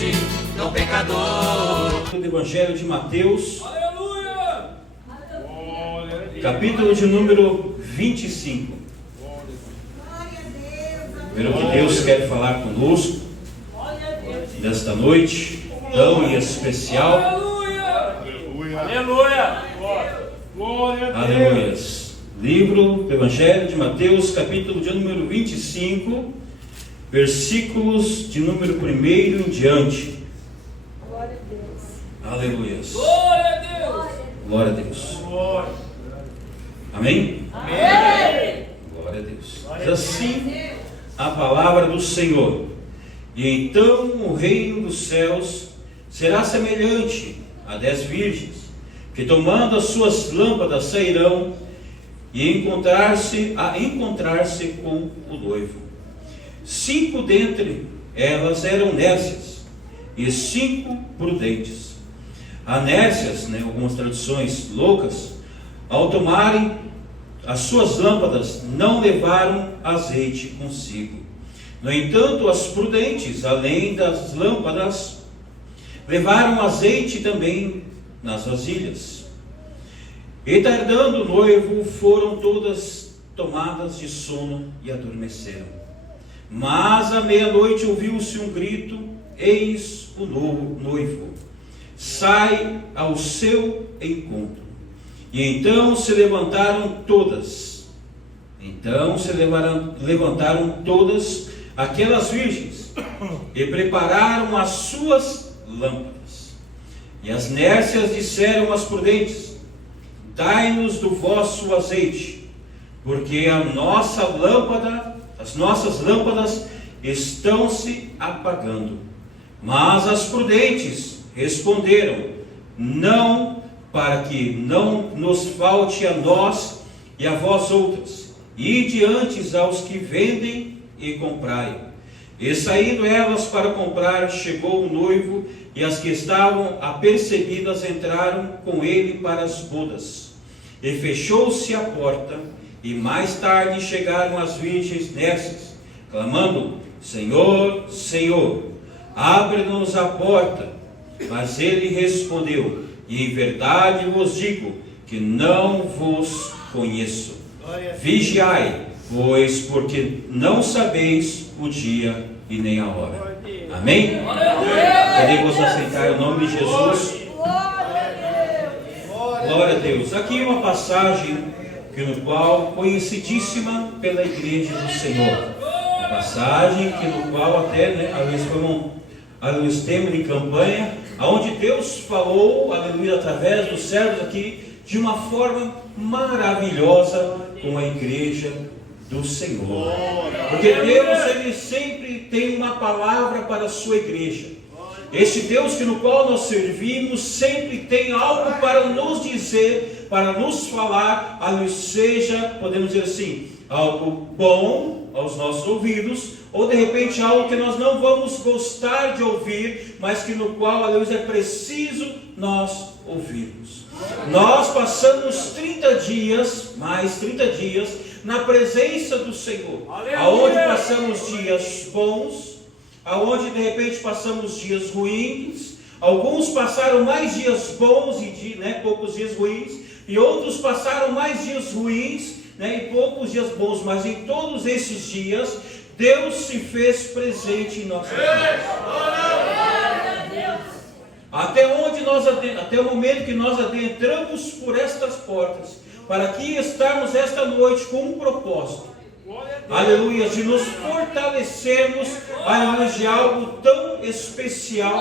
hoje, tão pecador. Do Evangelho de Mateus, Aleluia! capítulo de número 25. Ver o que Deus quer falar conosco nesta noite tão especial. Aleluia! Aleluia! Glória a Deus! Aleluia. Livro do Evangelho de Mateus, capítulo de número 25, versículos de número 1 em diante. Glória a Deus. Aleluia. Glória a Deus! Glória a Deus. Glória! Amém? Amém! Glória a Deus. Diz assim a palavra do Senhor: e então o reino dos céus será semelhante a 10 virgens, que tomando as suas lâmpadas sairão e encontrar-se com o noivo. 5 dentre elas eram nércias e 5 prudentes. As nércias, algumas traduções loucas, ao tomarem as suas lâmpadas, não levaram azeite consigo. No entanto, as prudentes, além das lâmpadas, levaram azeite também nas vasilhas. E tardando o noivo, foram todas tomadas de sono e adormeceram. Mas à meia-noite ouviu-se um grito: eis o noivo, sai ao seu encontro. E então se levantaram todas aquelas virgens e prepararam as suas lâmpadas. E as nércias disseram às prudentes: dai-nos do vosso azeite, porque as nossas lâmpadas estão se apagando. Mas as prudentes responderam: não, para que não nos falte a nós e a vós outras, ide antes aos que vendem e comprai. E saindo elas para comprar, chegou o noivo, e as que estavam apercebidas entraram com ele para as bodas. E fechou-se a porta, e mais tarde chegaram as virgens nércias, clamando: Senhor, Senhor, abre-nos a porta. Mas ele respondeu: e em verdade vos digo que não vos conheço. Vigiai, pois, porque não sabeis o dia e nem a hora. Amém? Podemos aceitar o nome de Jesus. Glória a Deus. Aqui uma passagem no qual conhecidíssima pela igreja do Senhor. Uma passagem no qual até, às vezes tema de campanha, onde Deus falou, aleluia, através dos servos aqui, de uma forma maravilhosa com a igreja do Senhor. Porque Deus, Ele sempre tem uma palavra para a sua igreja. Esse Deus no qual nós servimos sempre tem algo para nos dizer, para nos falar, seja, podemos dizer assim, algo bom aos nossos ouvidos, ou de repente algo que nós não vamos gostar de ouvir, mas no qual, aleluia, é preciso nós ouvirmos. Nós passamos 30 dias, mais 30 dias, na presença do Senhor, aonde passamos dias bons, aonde de repente passamos dias ruins. Alguns passaram mais dias bons e poucos dias ruins, e outros passaram mais dias ruins e poucos dias bons, mas em todos esses dias Deus se fez presente em nossas vidas. Até o momento que nós adentramos por estas portas, para aqui estarmos esta noite com um propósito, aleluia, de nos fortalecermos, aleluia, de algo tão especial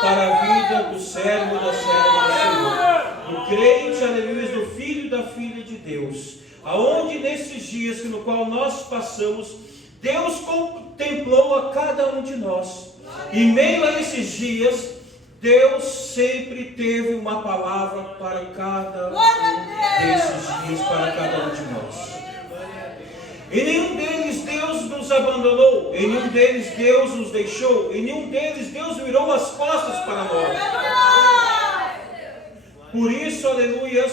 para a vida do servo e da serva do Senhor, do crente, aleluia, do filho e da filha de Deus, aonde nesses dias no qual nós passamos, Deus contemplou a cada um de nós. Em meio a esses dias, Deus sempre teve uma palavra para cada um desses dias, para cada um de nós. Em nenhum deles Deus nos abandonou, em nenhum deles Deus nos deixou, em nenhum deles Deus virou as costas para nós. Por isso, aleluia,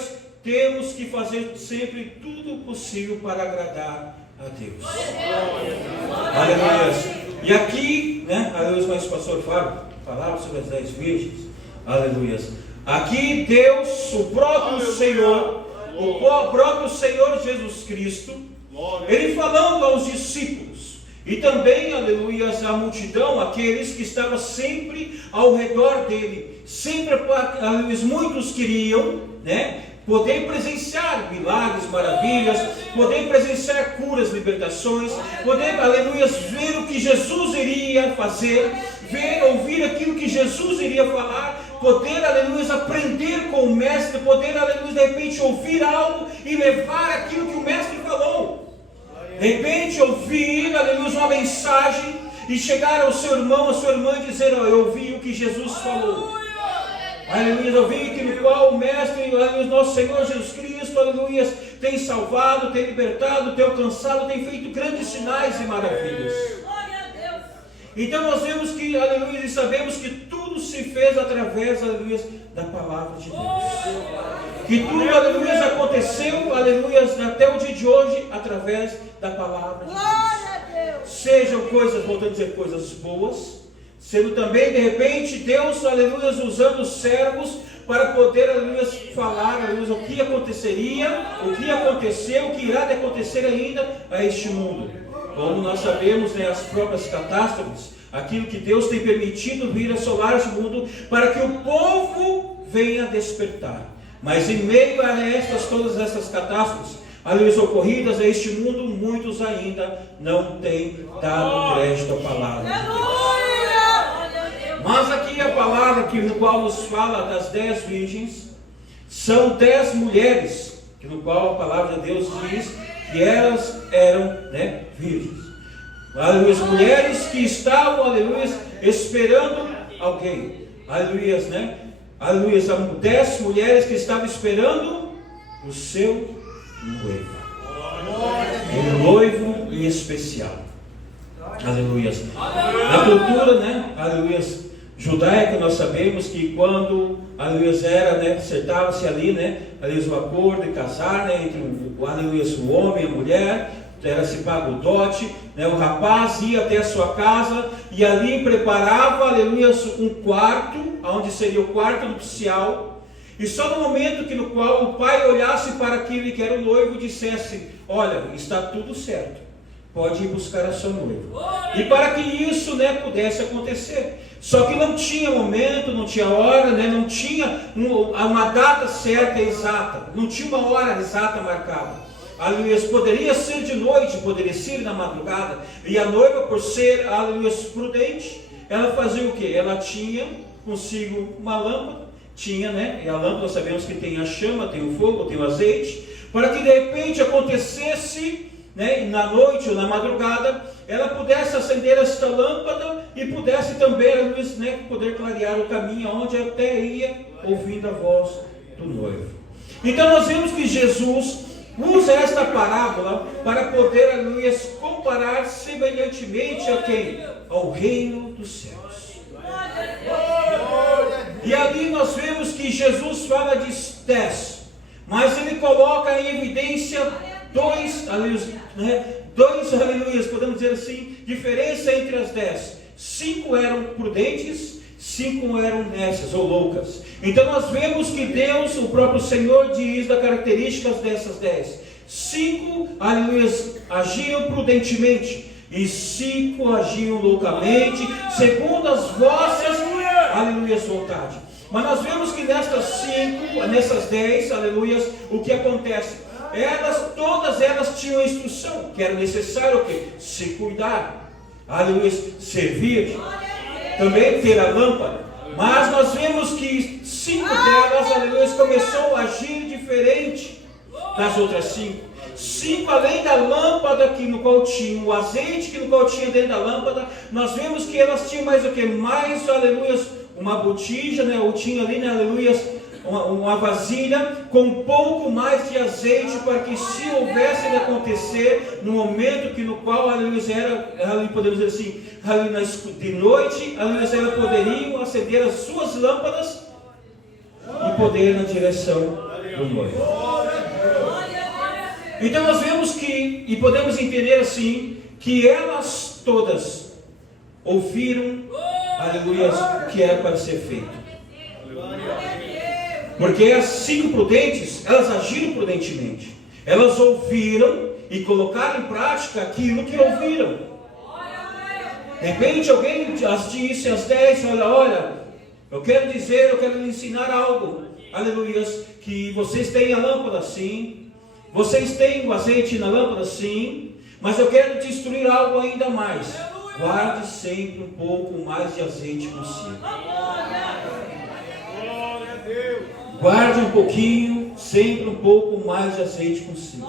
temos que fazer sempre tudo possível para agradar a Deus. Aleluia. E aqui, aleluia, mas o pastor Fábio, falava sobre as 10 virgens. Aleluia. Aqui Deus, o próprio Senhor, o próprio Senhor Jesus Cristo, Ele falando aos discípulos, e também, aleluia, a multidão, aqueles que estavam sempre ao redor dele, sempre, aleluia, muitos queriam, né, poder presenciar milagres, maravilhas, poder presenciar curas, libertações, poder, aleluia, ver o que Jesus iria fazer, ouvir aquilo que Jesus iria falar, poder, aleluia, aprender com o Mestre, poder, aleluia, de repente ouvir algo e levar aquilo que o Mestre falou. De repente ouvir, aleluia, uma mensagem e chegar ao seu irmão, à sua irmã e dizer: oh, eu ouvi o que Jesus falou. Aleluia, eu ouvi que no qual o Mestre, aleluia, nosso Senhor Jesus Cristo, aleluia, tem salvado, tem libertado, tem alcançado, tem feito grandes sinais e maravilhas. Então nós vemos que, aleluia, e sabemos que tudo se fez através, aleluia, da palavra de Deus. Que tudo, aleluia, aconteceu, aleluia, até o dia de hoje, através da palavra de Deus. Sejam coisas, voltando a dizer, coisas boas, sendo também, de repente, Deus, aleluia, usando servos para poder, aleluia, falar, aleluia, o que aconteceria, o que aconteceu, o que irá de acontecer ainda a este mundo. Como nós sabemos, né, as próprias catástrofes, aquilo que Deus tem permitido vir assolar este mundo, para que o povo venha despertar. Mas em meio a todas essas catástrofes, aleluia, ocorridas a este mundo, muitos ainda não têm dado crédito à palavra de Deus. Mas aqui a palavra no qual nos fala das 10 virgens, são 10 mulheres, no qual a palavra de Deus diz que elas eram, né, virgens. Aleluia, mulheres que estavam, aleluia, esperando alguém. Aleluia, né? Aleluia, 10 mulheres que estavam esperando o seu noivo. Um noivo em especial. Aleluia. Na cultura, né? Aleluia, judaica, nós sabemos que quando, aleluia, era, né, acertava-se ali, né, aleluia, o acordo de casar, né, entre aleluia, o homem e a mulher, era se pago o dote, né, o rapaz ia até a sua casa e ali preparava, aleluia, um quarto, onde seria o quarto nupcial, e só no momento no qual o pai olhasse para aquele que era o noivo e dissesse: olha, está tudo certo, pode ir buscar a sua noiva. E para que isso, né, pudesse acontecer, só que não tinha momento, não tinha hora, né, não tinha uma data certa e exata, não tinha uma hora exata marcada. Aleluia, poderia ser de noite, poderia ser na madrugada, e a noiva, por ser, aleluia, prudente, ela fazia o que? Ela tinha consigo uma lâmpada, tinha, né, e a lâmpada nós sabemos que tem a chama, tem o fogo, tem o azeite, para que de repente acontecesse, né, na noite ou na madrugada, ela pudesse acender esta lâmpada e pudesse também, né, poder clarear o caminho onde até ia ouvindo a voz do noivo. Então nós vemos que Jesus usa esta parábola para poder, aleluia, comparar semelhantemente a quem? Ao reino dos céus. E ali nós vemos que Jesus fala de 10, mas ele coloca em evidência dois, aleluia, podemos dizer assim, diferença entre as 10. 5 eram prudentes, 5 eram nécias ou loucas. Então nós vemos que Deus, o próprio Senhor, diz das características dessas 10. 5, aleluia, agiam prudentemente, e 5 agiam loucamente, segundo as vossas, aleluia, vontades. Mas nós vemos que nessas 10, aleluia, o que acontece? Todas elas tinham instrução, que era necessário o quê? Se cuidar, aleluia, servir, também ter a lâmpada. Mas nós vemos que 5 delas, aleluia, começou a agir diferente das outras 5. 5, além da lâmpada no qual tinha o azeite, no qual tinha dentro da lâmpada, nós vemos que elas tinham mais o que? Mais, aleluia, uma botija, né? Ou tinha ali, né, aleluia, uma vasilha com um pouco mais de azeite, para que se houvesse de acontecer no momento no qual, aleluia, era, podemos dizer assim, aleluia, de noite, aleluia, elas poderiam acender as suas lâmpadas e poder ir na direção do noivo. Então nós vemos que, e podemos entender assim, que elas todas ouviram a aleluia, o que era para ser feito. Porque as 5 prudentes, elas agiram prudentemente. Elas ouviram e colocaram em prática aquilo que ouviram. De repente alguém as disse, às 10, olha, eu quero lhe ensinar algo. Aleluia, que vocês têm a lâmpada sim, vocês têm o azeite na lâmpada sim, mas eu quero te instruir algo ainda mais. Guarde sempre um pouco mais de azeite consigo. Guarde um pouquinho, sempre um pouco mais de azeite contigo.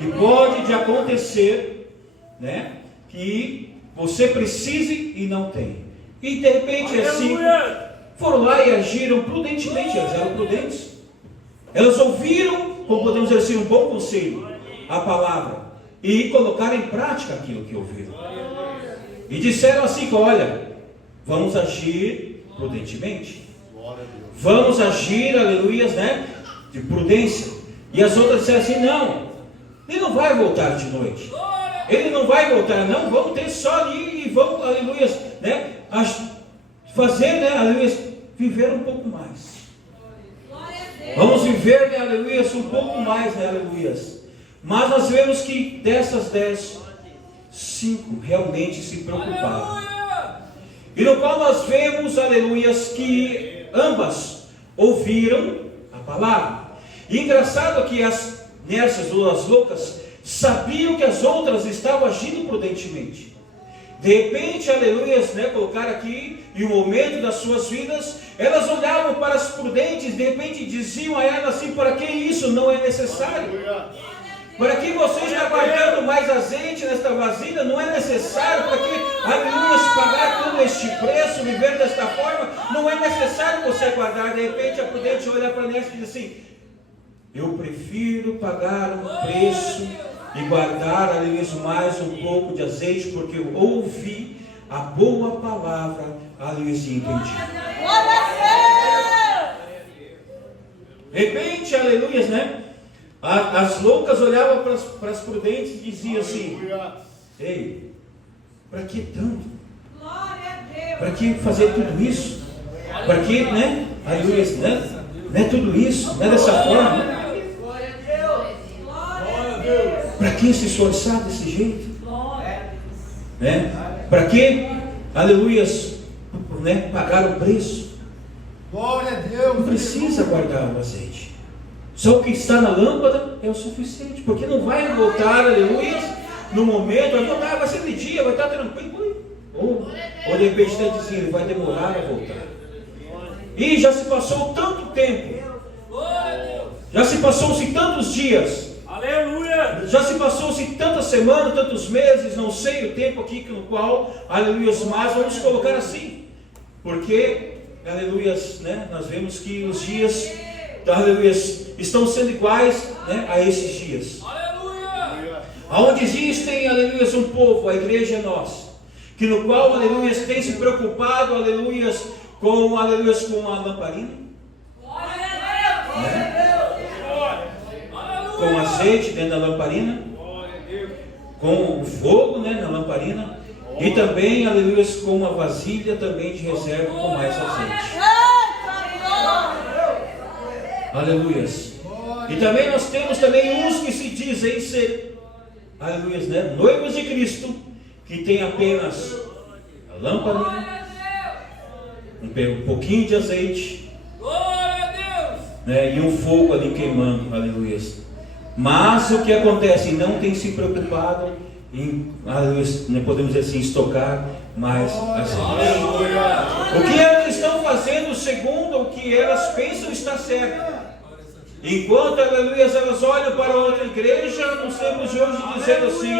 E pode acontecer, né, que você precise e não tem. E de repente assim, foram lá e agiram prudentemente. Elas eram prudentes. Elas ouviram, como podemos dizer assim, um bom conselho, a palavra, e colocaram em prática aquilo que ouviram. E disseram assim: olha, vamos agir prudentemente. Vamos agir, aleluias, né, de prudência. E as outras disseram assim: não, ele não vai voltar de noite. Ele não vai voltar, não. Vamos ter só ali e vamos, aleluias, né, fazer, né, aleluias, viver um pouco mais. Vamos viver, né, aleluias, um pouco mais, né, aleluias. Mas nós vemos que dessas 10, 5 realmente se preocuparam. E no qual nós vemos, aleluias, que ambas ouviram a palavra. E engraçado que as nércias ou as loucas sabiam que as outras estavam agindo prudentemente. De repente, aleluias, né, colocar aqui, em um momento das suas vidas, elas olhavam para as prudentes, de repente diziam a elas assim: para que isso? Não é necessário. Para que você está guardando mais azeite nesta vasilha? Não é necessário. Para que, aleluia, pagar todo este preço, viver desta forma? Não é necessário você guardar. De repente a prudente olha para nessa e diz assim: eu prefiro pagar um preço e guardar, aleluia, mais um pouco de azeite, porque eu ouvi a boa palavra, aleluia, e entendi. De repente, aleluia, né? As loucas olhavam para as prudentes e diziam assim: ei, para que tanto? Para que fazer tudo isso? Para que, né? Aleluia, né? Não é tudo isso, não é dessa forma. Para que se esforçar desse jeito? Né? Para que, aleluia, né, pagar o preço? Glória a Deus. Não precisa guardar o azeite. Só o que está na lâmpada é o suficiente, porque não vai voltar, aleluia, no momento, vai voltar, vai ser de dia, vai estar tranquilo, ou de repente está dizendo, ele vai demorar a voltar. E já se passou tanto tempo, já se passou-se tantos dias, Aleluia! já se passou-se tantas semanas, tantos meses, não sei o tempo aqui no qual, aleluia, mas vamos colocar assim, porque, aleluia, né, nós vemos que os dias, aleluia, estão sendo iguais, né, a esses dias. Aleluia! Onde existem, aleluia, um povo, a igreja é nós, que no qual, aleluia, tem se preocupado, aleluia, com a lamparina, né? Com azeite dentro da lamparina, com o fogo, né, na lamparina, e também, aleluia, com uma vasilha também de reserva com mais azeite. Aleluias. E também nós temos também uns que se dizem ser, aleluias, né, noivos de Cristo, que tem apenas a lâmpada, um pouquinho de azeite, né, e um fogo ali queimando, aleluias. Mas o que acontece? Não tem se preocupado em, aleluias, né, podemos dizer assim, estocar mais azeite. O que elas estão fazendo segundo o que elas pensam estar certo. Enquanto, aleluia, elas olham para outra igreja, nos tempos de hoje, dizendo assim,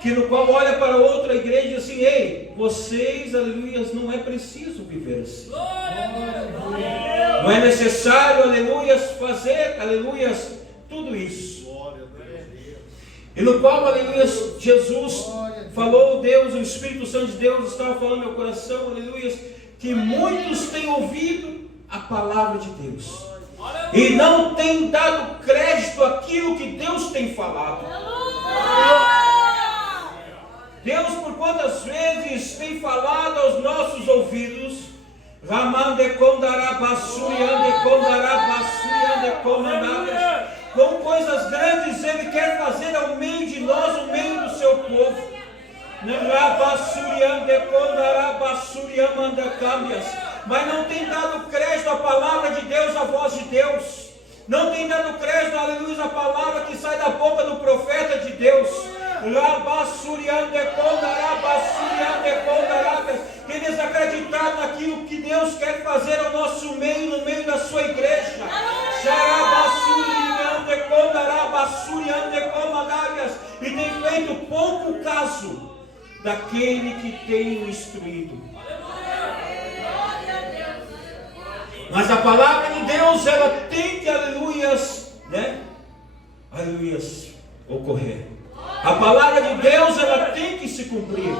que no qual olha para outra igreja e diz assim: ei, vocês, aleluia, não é preciso viver assim. Não é necessário, aleluia, fazer, aleluia, tudo isso. E no qual, aleluia, Jesus falou, Deus, o Espírito Santo de Deus estava falando no meu coração, aleluia, que muitos têm ouvido a palavra de Deus e não têm dado crédito àquilo que Deus tem falado. Deus, por quantas vezes tem falado aos nossos ouvidos, com coisas grandes Ele quer fazer ao meio de nós, ao meio do seu povo. Mas não tem dado crédito à palavra de Deus, à voz de Deus. Não tem dado crédito, aleluia, à palavra que sai da boca do profeta de Deus. Tem desacreditado naquilo que Deus quer fazer ao nosso meio, no meio da sua igreja. E tem feito pouco caso daquele que tem o instruído. Mas a palavra de Deus, ela tem que, aleluias, aleluias, ocorrer. A palavra de Deus, ela tem que se cumprir.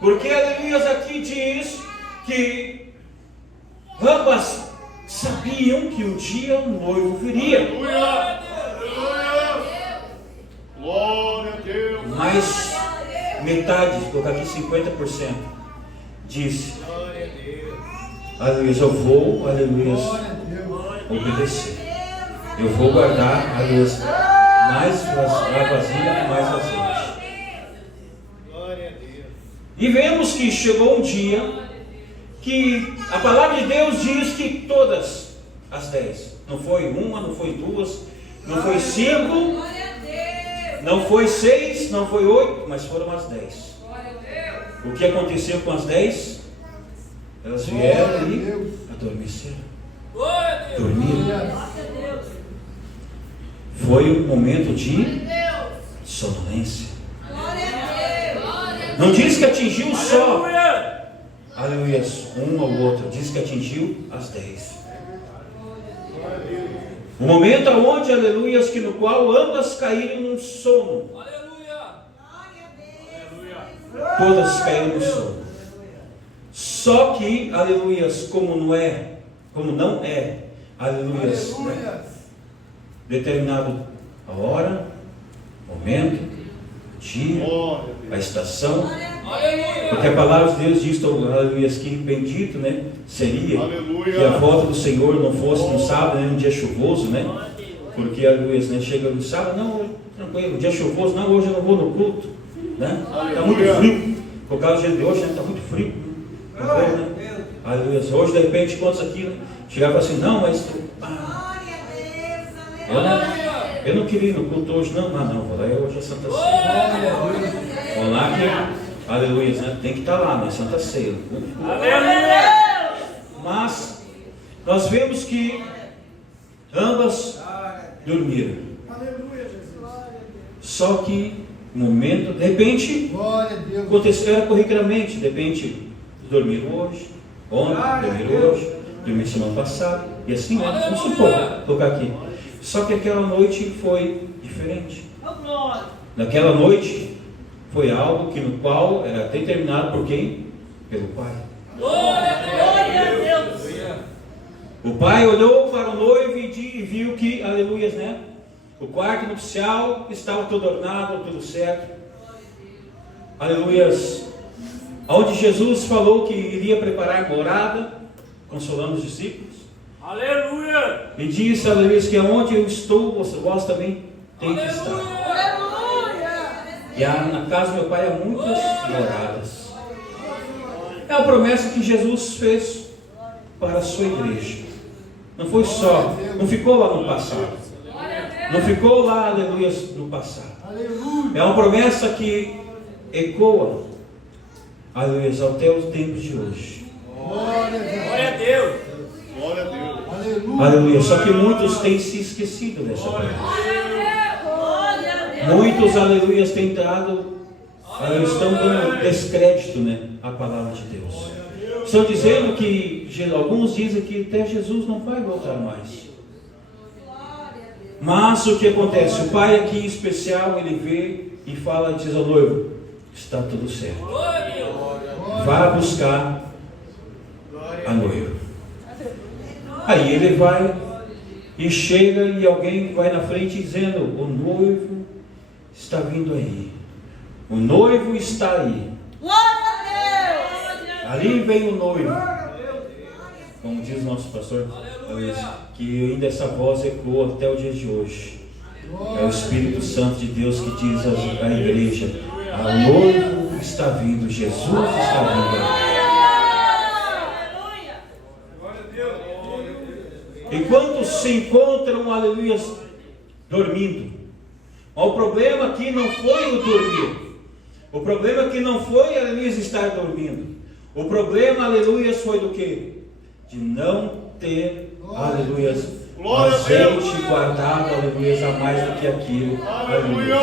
Porque, aleluias, aqui diz que ambas sabiam que um dia o noivo viria. Glória a Deus. Mas metade, vou colocar aqui 50%, disse: aleluia, eu vou, aleluia, obedecer. Eu vou guardar, aleluia, mais a vasilha com mais azeite. E vemos que chegou um dia que a palavra de Deus diz que todas as 10, não foi uma, não foi duas, não foi 5, não foi 6, não foi 8, mas foram as 10. O que aconteceu com as 10? Elas vieram e adormeceram. Dormiram. Foi um momento de sonolência. Não diz que atingiu só, aleluia, um ou outro. Diz que atingiu as 10. O momento onde, aleluia, que no qual ambas caíram num sono. Todas caíram no sono. Só que, aleluias, como não é, aleluias, determinado a hora, momento, dia, a estação, porque a palavra de Deus diz, aleluias, que bendito, seria que a volta do Senhor não fosse no sábado, um dia chuvoso, porque, aleluias, chega no sábado, não, tranquilo, dia chuvoso, não, hoje eu não vou no culto, está muito frio, por causa do dia de hoje, está muito frio. Aleluia. Hoje, de repente, quantos aqui chegavam assim, não, mas eu não queria ir no culto hoje, não, vou lá, hoje é Santa Ceia. Vou lá que, aleluia, tem que estar lá, Santa Ceia. Mas nós vemos que ambas dormiram. Só que, no momento, de repente, aconteceu, era corriqueiramente, de repente, dormiram hoje, ontem, dormiram hoje, dormiram semana passada, e assim, vamos supor, vou colocar aqui. Só que aquela noite foi diferente. Naquela noite, foi algo que no qual era determinado por quem? Pelo Pai. O Pai olhou para o noivo e viu que, aleluias, o quarto nupcial estava todo ornado, tudo certo. Aleluias. Onde Jesus falou que iria preparar morada, consolando os discípulos. Aleluia! E disse, aleluia, que aonde eu estou, vós também tem que estar. E na casa do meu Pai há muitas moradas. É a promessa que Jesus fez para a sua igreja. Não foi só, não ficou lá no passado. Não ficou lá, aleluia, no passado. É uma promessa que ecoa, aleluia, até os tempos de hoje. Glória a Deus! Glória a Deus! Aleluia. Só que muitos têm se esquecido dessa promessa. Muitos, aleluia, têm dado, estão dando descrédito, à palavra de Deus. Estão dizendo que, alguns dizem que até Jesus não vai voltar mais. Mas o que acontece? O pai aqui em especial, ele vê e fala, diz ao noivo, está tudo certo. Vá buscar a noiva. Aí ele vai e chega e alguém vai na frente dizendo, o noivo está vindo aí. O noivo está aí. Glória a Deus. Ali vem o noivo. Como diz o nosso pastor, que ainda essa voz ecoa até o dia de hoje. É o Espírito Santo de Deus que diz à igreja: o noivo está vindo, Jesus está vindo. E quantos se encontram, aleluia, dormindo? O problema aqui não foi o dormir. O problema aqui não foi, aleluia, estar dormindo. O problema, aleluia, foi do quê? De não ter, aleluia, azeite guardado, aleluia, a mais do que aquilo. Aleluia.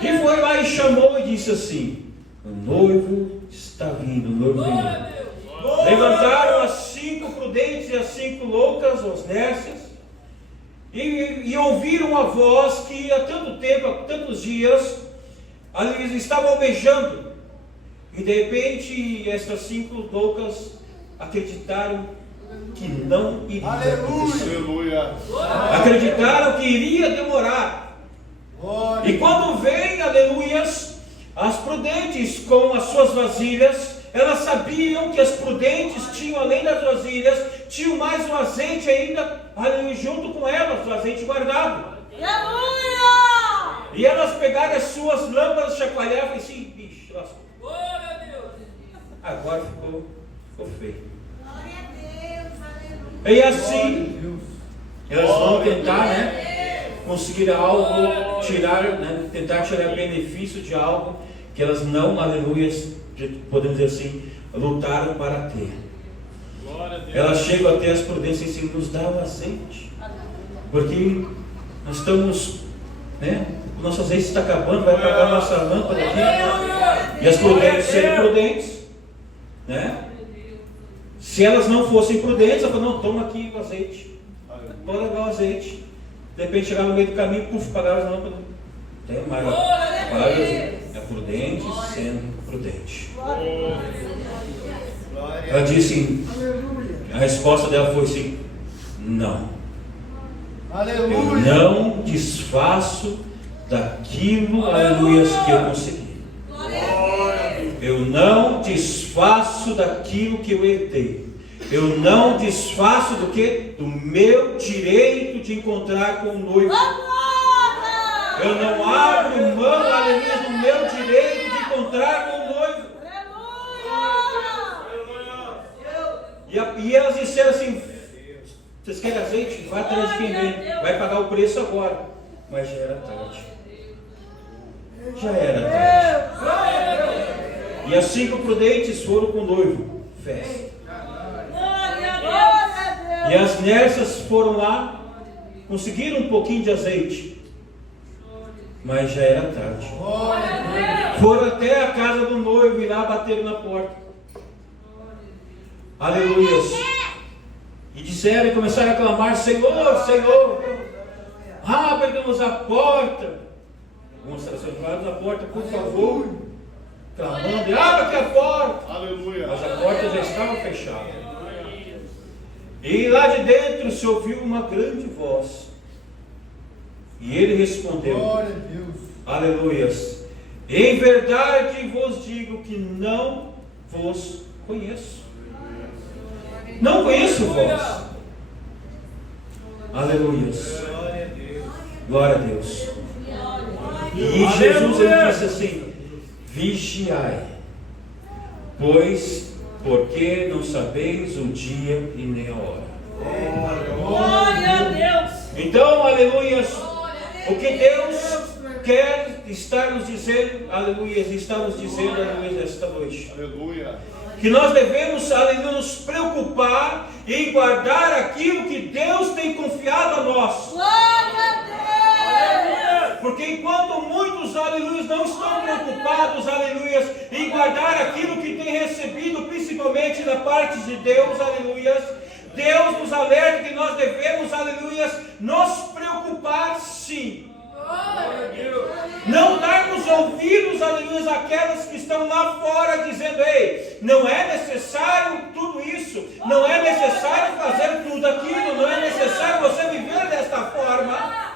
E foi lá e chamou e disse assim: o noivo está vindo, o noivo vindo. Levantaram as 5 prudentes e as 5 loucas, os nércias, e ouviram a voz que há tanto tempo, há tantos dias, eles estavam almejando. E de repente, estas 5 loucas acreditaram que não iria acontecer. Acreditaram que iria demorar. E quando vem, aleluias, as prudentes com as suas vasilhas, elas sabiam que as prudentes tinham, além das vasilhas, tinham mais o azeite ainda, aleluia, junto com elas, o azeite guardado. Aleluia! E elas pegaram as suas lâmpadas, chacoalhavam e assim, bicho, lascou. Agora ficou feio. Glória a Deus, aleluia. E assim, elas vão tentar, né, conseguir algo, tentar tirar benefício de algo que elas não, aleluia, podemos dizer assim, lutaram para ter. Elas chegam até as prudências e nos dá o azeite, porque nós estamos, né, o nosso azeite está acabando, vai acabar a nossa lâmpada aqui. E as prudentes serem prudentes, né? Se elas não fossem prudentes, elas falaram: não, toma aqui o azeite, pode levar o azeite. De repente chegar no meio do caminho, pagaram as lâmpadas. Tem mais. É prudente sendo prudente. Ela disse, a resposta dela foi assim: não. Eu não desfaço daquilo, aleluia, que eu consegui. Eu não desfaço daquilo que eu herdei. Eu não desfaço do que? Do meu direito de encontrar com o noivo. Eu não abro mão, aleluia, do meu direito de encontrar com o noivo. E elas disseram assim: vocês querem azeite? Vai atrás de quem vem. Vai pagar o preço agora. Mas já era tarde. Já era tarde. E as 5 prudentes foram com o noivo. Festa. E as nércias foram lá, conseguiram um pouquinho de azeite, mas já era tarde. Foram até a casa do noivo e lá bateram na porta. Aleluia. E disseram e começaram a clamar: Senhor, Senhor, abre-nos a porta. Algumas traduções falaram na porta, por favor, clamando: abre aqui a porta. Aleluia. Mas a porta já estava fechada. E lá de dentro se ouviu uma grande voz. E ele respondeu: Glória a Deus. Aleluias. Em verdade vos digo que não vos conheço. Não conheço vós. Aleluias. Glória a Deus. E Jesus ele disse assim: vigiai, pois porque não sabeis o dia e nem a hora. Glória a Deus. Então, aleluia, o que Deus quer estar nos dizendo, aleluia, está nos dizendo, aleluia, esta noite. Aleluia. Que nós devemos, aleluia, nos preocupar em guardar aquilo que Deus tem confiado a nós. Glória a Deus. Porque enquanto muitos, aleluia, não estão preocupados, aleluia, em guardar aquilo que tem recebido, principalmente da parte de Deus, aleluia, Deus nos alerta que nós devemos, aleluia, nos preocupar sim. Não darmos ouvidos, aleluia, àquelas que estão lá fora dizendo: ei, não é necessário tudo isso, não é necessário fazer tudo aquilo, não é necessário você viver desta forma.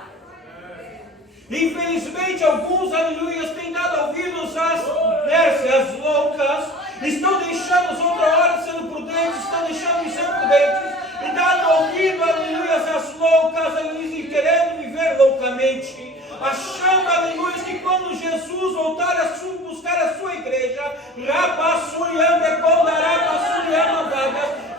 Infelizmente, alguns, aleluias, têm dado ouvidos às inércias loucas, estão deixando as outras horas sendo prudentes, estão deixando de ser prudentes, e dando ouvido, aleluias, às loucas, aleluias, e querendo viver loucamente, achando, aleluias, que quando Jesus voltar a buscar a sua igreja,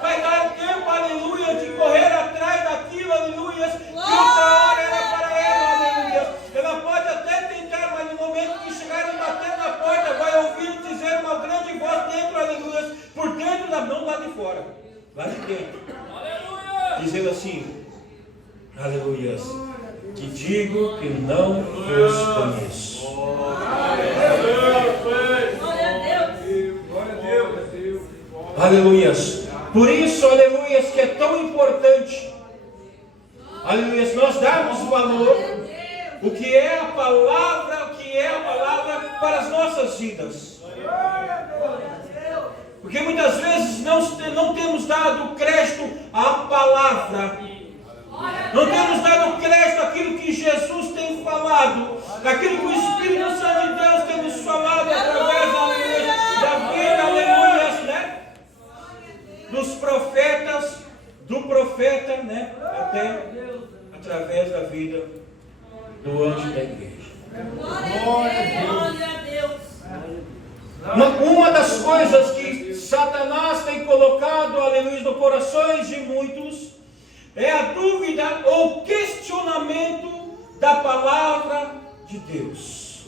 vai dar tempo, aleluia, de correr atrás daquilo, aleluia, que outra hora era para ela, aleluia. Ela pode até tentar, mas no momento que chegar e bater na porta, vai ouvir dizer uma grande voz dentro, aleluia, por dentro da mão, lá de fora, lá de dentro, dizendo assim, aleluia, que digo que não vos conheço. Aleluias. Por isso, aleluias, que é tão importante, aleluias, nós darmos valor, o que é a palavra para as nossas vidas. Porque muitas vezes não temos dado crédito à palavra, não temos dado crédito àquilo que Jesus tem falado, daquilo que o Espírito Santo de Deus tem nos falado através, aleluia, da vida, aleluia, né? Dos profetas, do profeta, né? Até através da vida do anjo da igreja. Glória a Deus. Uma das coisas que Satanás tem colocado, aleluia, no corações de muitos, é a dúvida ou questionamento da palavra de Deus.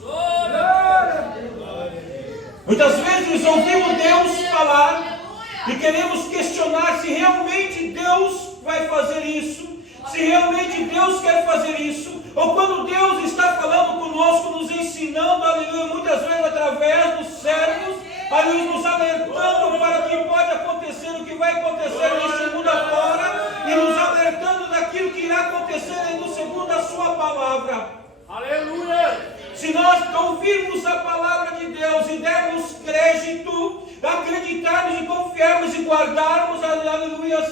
Muitas vezes ouvimos Deus falar e queremos questionar se realmente Deus vai fazer isso, se realmente Deus quer fazer isso, ou quando Deus está falando conosco, nos ensinando, aleluia, muitas vezes através dos servos, aleluia, nos alertando para o que pode acontecer, o que vai acontecer neste mundo afora, e nos alertando daquilo que irá acontecer no segundo a sua palavra. Aleluia! Se nós ouvirmos a palavra de Deus e dermos crédito, acreditarmos e confiarmos e guardarmos, aleluia,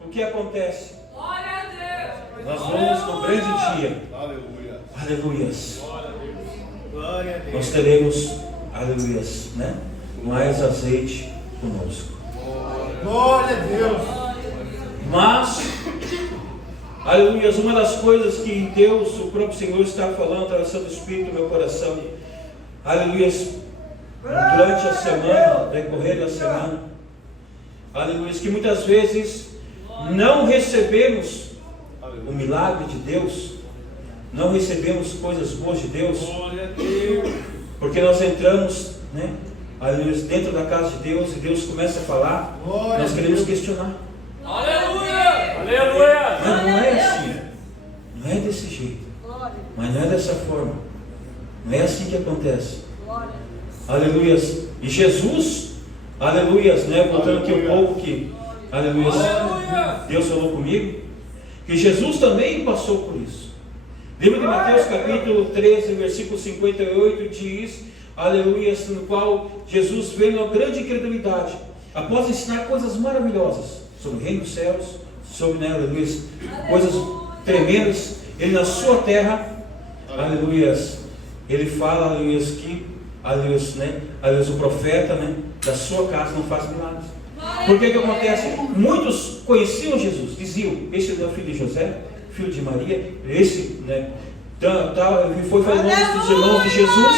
o que acontece? Glória a Deus. Nós vamos no grande dia, Aleluia! aleluias, Glória a Deus! nós teremos, aleluias, né? Mais azeite conosco. Glória a Deus. Mas, aleluias, uma das coisas que Deus, o próprio Senhor, está falando através do Espírito no meu coração, aleluias, durante a semana, decorrer da semana, aleluias, que muitas vezes não recebemos o milagre de Deus, não recebemos coisas boas de Deus, porque nós entramos, né, aleluia, dentro da casa de Deus, e Deus começa a falar, nós queremos questionar. Aleluia! Aleluia! Não é assim, não é desse jeito, mas não é dessa forma, não é assim que acontece. Aleluias. E Jesus, aleluias, né, voltando aqui um pouco que, aleluias, Deus falou comigo, que Jesus também passou por isso. Livro de Mateus capítulo 13, versículo 58 diz, aleluias, no qual Jesus veio uma grande incredulidade, após ensinar coisas maravilhosas sobre o reino dos céus, sobre, né, aleluias, coisas tremendas, ele na sua terra, aleluias, ele fala, aleluias, que, aleluias, né, aleluias, o profeta, né, da sua casa não faz milagres. Por que acontece? Muitos conheciam Jesus, diziam, esse é o filho de José, filho de Maria, esse, né, foi falar o nome dos irmãos de Jesus,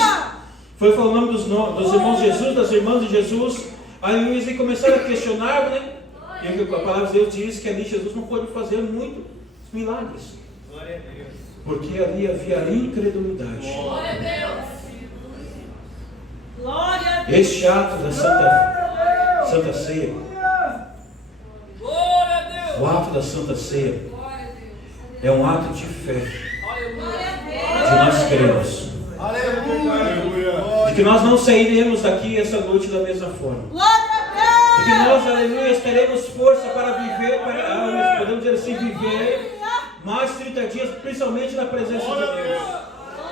foi falar o nome dos irmãos de Jesus, das irmãs de Jesus, aleluia, e começaram a questionar, né, e a palavra de Deus diz que ali Jesus não pôde fazer muitos milagres, porque ali havia incredulidade. Glória a Deus. Glória a Deus. Este ato da Santa Ceia, Glória a Deus. o ato da Santa Ceia, é um ato de fé, Glória a de nós cremos, Aleluia. de que nós não sairemos daqui essa noite da mesma forma, Deus. de que nós, aleluia, teremos força para viver, podemos dizer assim, viver mais 30 dias, principalmente na presença de Deus.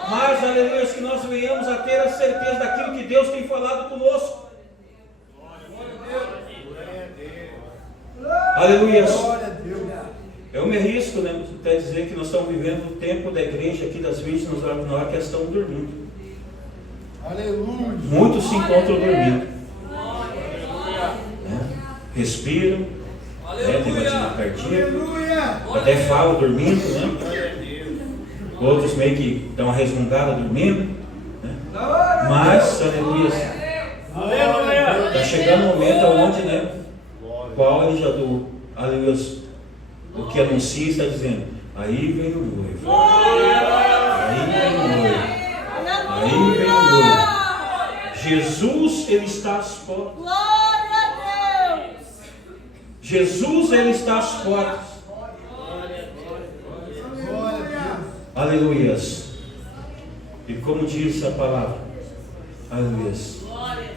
Mas, aleluia, que nós venhamos a ter a certeza daquilo que Deus tem falado conosco. Aleluia. Eu me arrisco, né, até dizer que nós estamos vivendo o tempo da igreja aqui das vítimas na hora que elas estão dormindo. Aleluia. Muitos se encontram dormindo. Respiram, tem batida cardíaca, Aleluia. até falam dormindo, né? Outros meio que dão uma resmungada dormindo, né? Mas, aleluia, está chegando o momento onde, né, qual ele já do, aleluia, o que anuncia está dizendo, aí vem o noivo, aí vem o noivo, aí vem o noivo. Jesus, ele está às portas. Glória a Deus. Jesus, ele está às portas. Aleluias. E como diz a palavra, aleluias,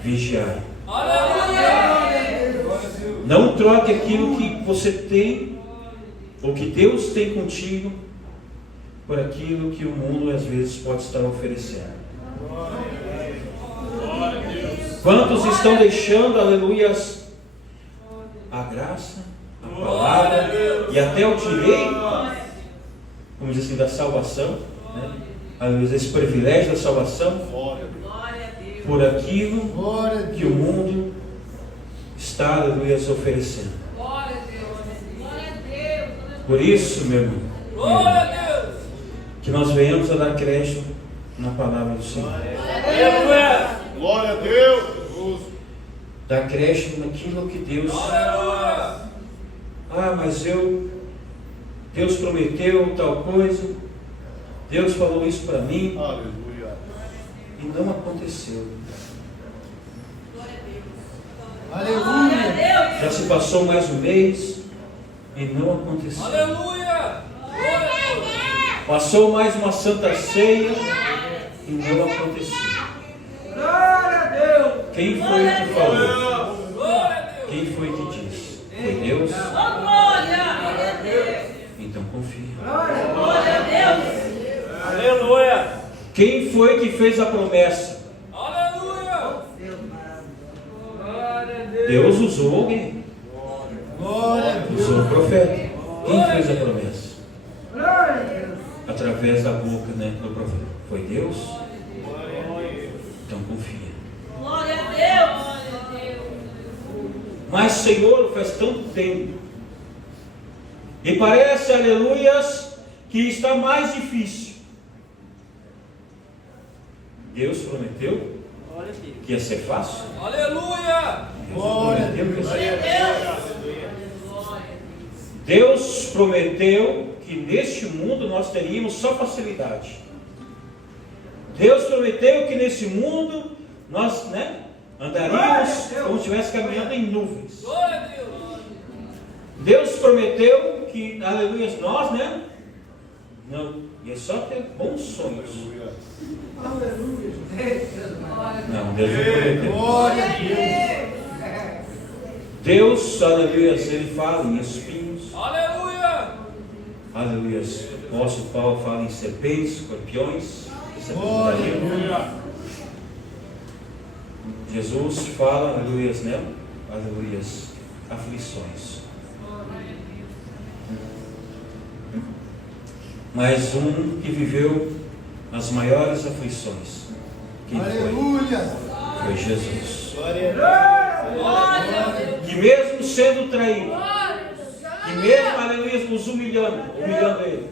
vigiai. Não troque aquilo que você tem, ou que Deus tem contigo, por aquilo que o mundo às vezes pode estar oferecendo. Quantos estão deixando, aleluias, a graça, a palavra e até o direito, como diz assim, da salvação, né? Aleluia, esse privilégio da salvação, por aquilo que o mundo está, aleluia, oferecendo. Por isso, meu irmão, que nós venhamos a dar crédito na palavra do Senhor. Glória a Deus. Dar crédito naquilo que Deus. Mas Deus prometeu tal coisa, Deus falou isso para mim, Aleluia. e não aconteceu. Aleluia. Já se passou mais um mês e não aconteceu. Passou mais uma santa ceia e não aconteceu. Quem foi que falou? Quem foi que disse? Foi Deus? Então confia. Aleluia. Quem foi que fez a promessa? Deus usou alguém. Usou o profeta. Quem fez a promessa? Através da boca, né, do profeta. Foi Deus? Então confia. Glória a Deus. Mas Senhor, faz tanto tempo. E parece, aleluias, que está mais difícil. Deus prometeu que ia ser fácil. Deus prometeu que neste mundo nós teríamos só facilidade. Deus prometeu que nesse mundo nós, né, andaríamos como se estivesse caminhando em nuvens. Deus prometeu que, aleluia, nós, né, não, ia só ter bons sonhos. Não, Deus não prometeu. Glória a Deus. Deus, aleluia, ele fala em espinhos. Aleluia. O apóstolo Paulo fala em serpentes, escorpiões. Glória. Jesus fala, aleluia, né? Aleluia, aflições. Mas um que viveu as maiores aflições. Quem foi? Aleluia. Foi Jesus. Que mesmo sendo traído, que mesmo, aleluia, nos humilhando ele,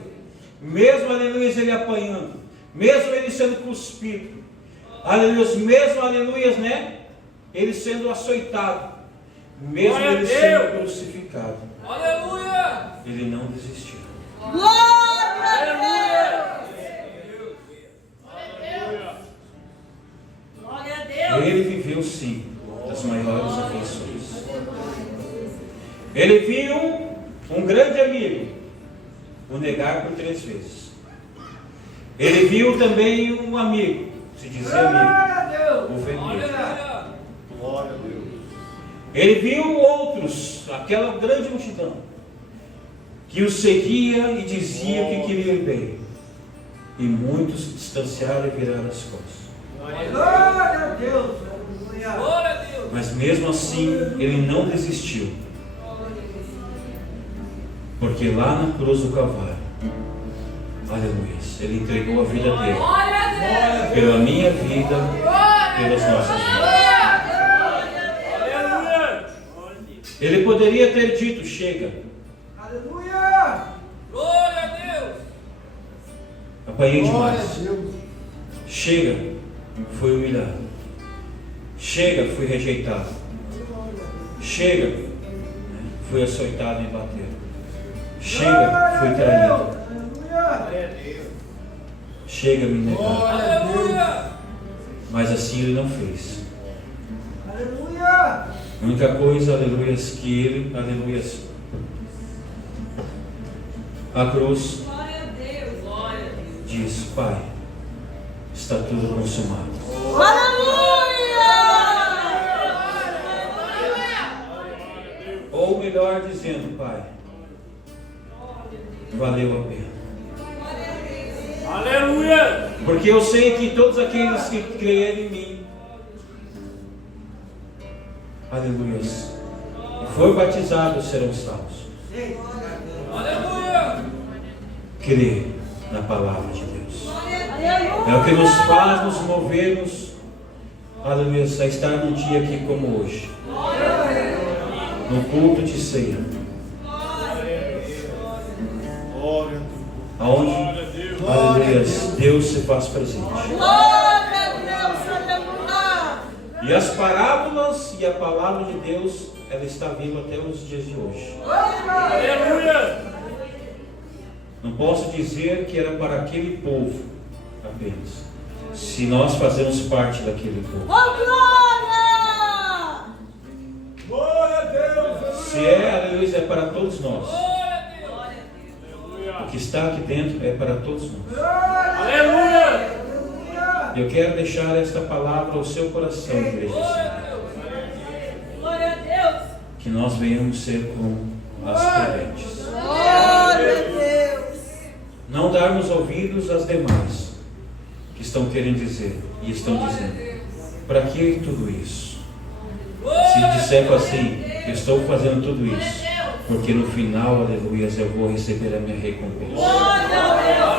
mesmo, aleluia, ele apanhando, mesmo ele sendo cuspido, aleluia, mesmo, aleluia, né, ele sendo açoitado, mesmo ele sendo crucificado, ele não desistiu. Glória a Deus. Glória a Deus. Ele viveu sim das maiores aflições. Ele viu um grande amigo o negar por 3 vezes. Ele viu também um amigo, se dizer amigo, o vender. Glória a Deus. Ele viu outros, aquela grande multidão, que o seguia e dizia que queria ir bem. E muitos se distanciaram e viraram as costas. Glória a Deus. Mas mesmo assim, ele não desistiu. Porque lá na cruz do Calvário, aleluia, Ele entregou a vida dele pela minha vida, pelas nossas vidas. Ele poderia ter dito: chega, Aleluia! Glória a Deus. apanhei Glória a demais. Deus. Chega, fui humilhado. Chega, fui rejeitado. Chega, fui açoitado e bater. Chega, fui traído. Aleluia! Chega, me negar. Glória a Deus. Mas assim Ele não fez. Aleluia! A única coisa, aleluia, que Ele, aleluia, a cruz Glória a Deus. Glória a Deus. diz: Pai, está tudo consumado. Ou melhor dizendo: Pai, valeu a pena. Aleluia! Porque eu sei que todos aqueles que creem em mim, aleluia, e for batizados serão salvos. Aleluia. Crer na palavra de Deus é o que nos faz nos movermos, aleluia, a estar num dia aqui como hoje, no culto de ceia, aonde, aleluia, Deus se faz presente. E as parábolas e a palavra de Deus, ela está viva até os dias de hoje. Aleluia! Não posso dizer que era para aquele povo apenas, se nós fazemos parte daquele povo. Glória a Deus! Se é, aleluia, é para todos nós. Aleluia! O que está aqui dentro é para todos nós. Aleluia! Eu quero deixar esta palavra ao seu coração, igreja do Senhor. Glória a Deus. Que nós venhamos ser como as prudentes. Glória a Deus. Não darmos ouvidos às demais que estão querendo dizer e estão dizendo: para que tudo isso? Se disser assim: eu estou fazendo tudo isso porque no final, aleluia, eu vou receber a minha recompensa. Glória a Deus.